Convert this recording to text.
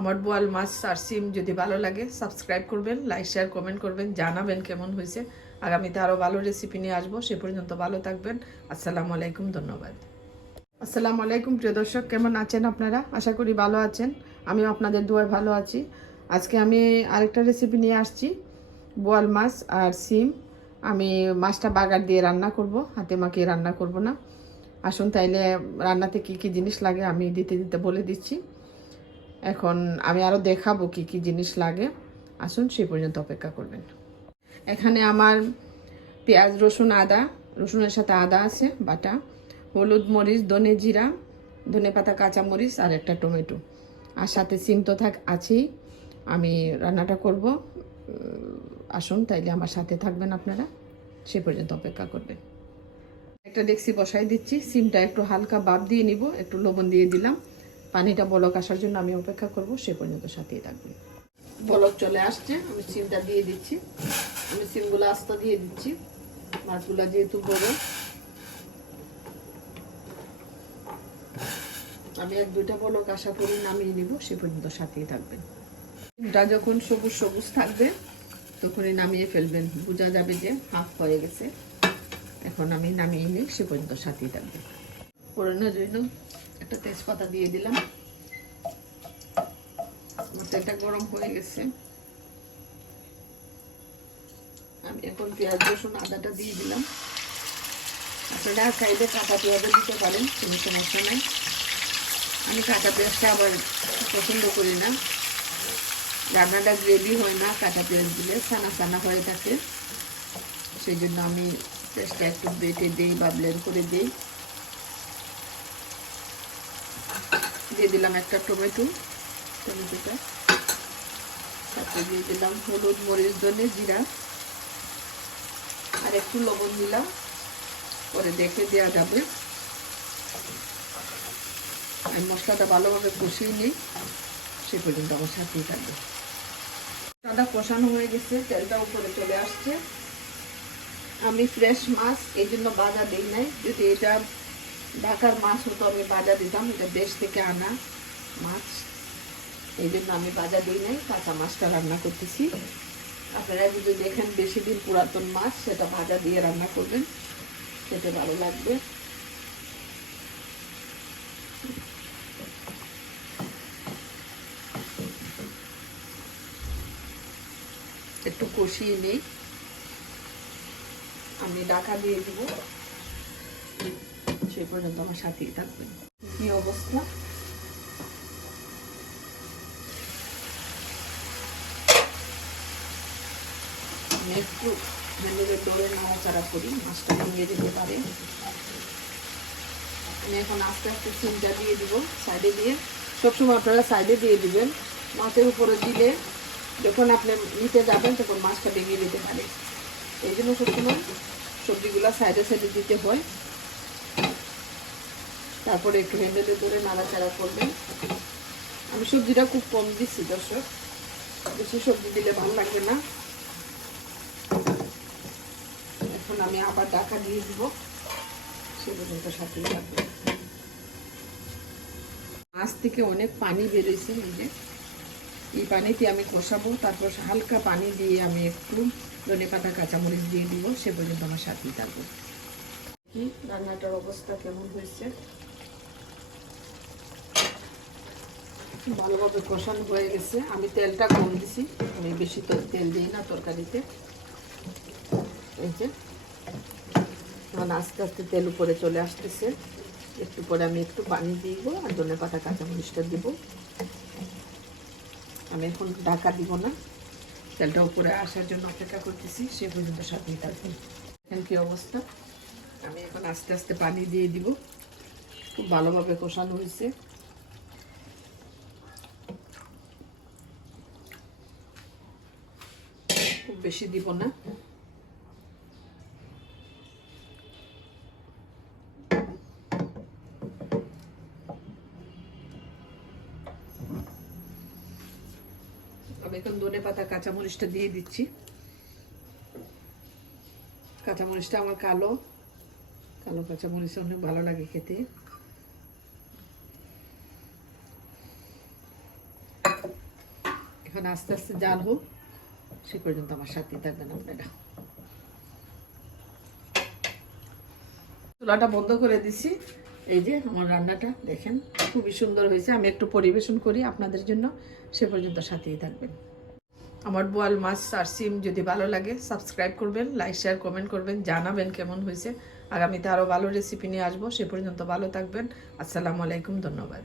আমার বোয়াল মাছ আর সিম যদি ভালো লাগে সাবস্ক্রাইব করবেন লাইক শেয়ার কমেন্ট করবেন, জানাবেন কেমন হয়েছে। আগামীতে আরও ভালো রেসিপি নিয়ে আসব। সে পর্যন্ত ভালো থাকবেন। আসসালামু আলাইকুম, ধন্যবাদ। আসসালামু আলাইকুম, প্রিয় দর্শক, কেমন আছেন আপনারা? আশা করি ভালো আছেন। আমিও আপনাদের দুয়ার ভালো আছি। আজকে আমি আরেকটা রেসিপি নিয়ে আসছি। বোয়াল মাছ আর সিম। আমি মাছটা বাগার দিয়ে রান্না করব, হাতে মাখিয়ে রান্না করব না। আসুন তাইলে রান্নাতে কি কি জিনিস লাগে আমি দিতে দিতে বলে দিচ্ছি। এখন আমি আরও দেখাবো কি কি জিনিস লাগে। আসুন সেই পর্যন্ত অপেক্ষা করবেন। এখানে আমার পেঁয়াজ, রসুন, আদা, রসুনের সাথে আদা আছে, বাটা, হলুদ মরিচ, ধনে জিরা, ধনে পাতা, কাঁচা মরিচ আর একটা টমেটো। আর সাথে সিম তো থাক, আছেই। আমি রান্নাটা করব। আসুন, তাইলে আমার সাথে থাকবেন আপনারা। সে পর্যন্ত অপেক্ষা করবেন। একটা ডেক্সি বসাই দিচ্ছি। সিমটা একটু হালকা বাপ দিয়ে নিব। একটু লবণ দিয়ে দিলাম। পানিটা বলক আসার জন্য আমি অপেক্ষা করব, সে পর্যন্ত সাথেই থাকবেন বলক চলে আসছে, আমি সিমটা দিয়ে দিচ্ছি। আমি সিমগুলো আস্তা দিয়ে দিচ্ছি। মাছগুলো যেহেতু বড়, আমি এক দুইটা বলক আশা করি নামিয়ে নিব, সে পর্যন্ত সাথেই থাকবেন সিমটা যখন সবুজ সবুজ থাকবে, তখনই নামিয়ে ফেলবেন। বোঝা যাবে যে হাফ হয়ে গেছে। এখন আমি নামিয়ে নিই, সে পর্যন্ত সাথেই থাকবে। ফোড়নের জন্য একটা তেজপাতা দিয়ে দিলাম। আমার তেলটা গরম হয়ে গেছে। আমি এখন পেঁয়াজ, রসুন, আদাটা দিয়ে দিলাম। আপনারা চাইলে কাঁচা পেঁয়াজও দিতে পারেন, কোনো সমস্যা নেই। আমি কাঁচা পেঁয়াজটা আবার পছন্দ করি না। রান্নাটা গ্রেভি হয় না, কাঁচা পেঁয়াজ দিলে সানা সানা হয়ে থাকে। সেই জন্য আমি পেঁয়াজটা একটু বেটে দিই বা ব্লেন্ড করে দিই। দিয়ে দিলাম একটা টমেটো, টমেটোটা। সাথে দিয়ে দিলাম হলুদ, মরিচ, ধনে জিরা। আর একটু লবণ দিলাম, পরে দেখে দেওয়া যাবে। আমি মশলাটা ভালোভাবে কষিয়ে নিই, সে পর্যন্ত আমার সাথেই থাকবে। সাদা কষানো হয়ে গেছে, তেলটা উপরে চলে আসছে। আমি ফ্রেশ মাছ, এই জন্য বাজা দিই নাই। যদি এটা ঢাকার মাছ হতো, আমি বাজা দিতাম, এটা দেশ থেকে আনা মাছ। এই জন্য আমি বাজা দিই নাই, কাঁচা মাছটা রান্না করতেছি। আপনারা যদি দেখেন বেশি দিন পুরাতন মাছ, সেটা ভাজা দিয়ে রান্না করবেন, খেতে ভালো লাগবে। একটু কষিয়ে নিই। আমি ডাকা দিয়ে দিব। সেই পর্যন্ত আমার সাথেই থাকবেন। কি অবস্থা? একটু হ্যান্ডেলের ডোরে নাড়াচাড়া করি, মাছটা ভেঙে যেতে পারে। আমি এখন আস্তে আস্তে সিমটা দিয়ে দিব সাইডে দিয়ে। সবসময় আপনারা সাইডে দিয়ে দিবেন। মাছের উপরে দিলে যখন আপনি নিতে যাবেন, তখন মাছটা ভেঙে যেতে পারে। এই জন্য সবসময় সবজিগুলো সাইডে সাইডে দিতে হয়। তারপরে একটু হ্যান্ডেলে ধরে নাড়াচাড়া করবেন। আমি সবজিটা খুব কম দিচ্ছি দর্শক। বেশি সবজি দিলে ভালো লাগবে না। এখন আমি আবার ডাকা দিয়ে দিব। সে পর্যন্ত থাকবে মাছ থেকে অনেক পানি বেরোইছে নিজে এই পানিতে আমি কষাবো, তারপর হালকা পানি দিয়ে আমি একটু ধনে পাতা, কাঁচামরিচ দিয়ে দিব, সে পর্যন্ত আমার সাথেই থাকব। রান্নাটার অবস্থা কেমন হয়েছে? ভালোভাবে কষানো হয়ে গেছে? আমি তেলটা কম দিছি। আমি বেশি তো তেল দিই না তরকারিতে। এই যে, এখন আস্তে আস্তে তেল উপরে চলে আসতেছে। একটু পরে আমি একটু পানি দিব আর ধনে পাতা, কাঁচামরিচটা দিব। আমি এখন ঢাকা দিব না। তেলটা উপরে আসার জন্য অপেক্ষা করতেছি, সে পর্যন্ত সাথেই থাকবেন এখন কি অবস্থা। আমি এখন আস্তে আস্তে পানি দিয়ে দিব। খুব ভালোভাবে কষানো হয়েছে খুব বেশি দিব না। এখন ধনে পাতা, কাঁচামরিচটা দিয়ে দিচ্ছি। কাঁচামরিচটা আমার কালো। কালো কাঁচামরিচ অনেক ভালো লাগে খেতে। এখন আস্তে আস্তে জাল হোক। সে পর্যন্ত আমার সাথে থাকবেন আপনারা। চুলাটা বন্ধ করে দিছি। এই যে আমার রান্নাটা, দেখেন, খুবই সুন্দর হয়েছে। আমি একটু পরিবেশন করি আপনাদের জন্য, সে পর্যন্ত সাথেই থাকবেন। আমার বোয়াল মাছ আর সিম যদি ভালো লাগে সাবস্ক্রাইব করবেন লাইক শেয়ার কমেন্ট করবেন, জানাবেন কেমন হয়েছে। আগামীতে আরও ভালো রেসিপি নিয়ে আসব, সে পর্যন্ত ভালো থাকবেন। আসসালামু আলাইকুম, ধন্যবাদ।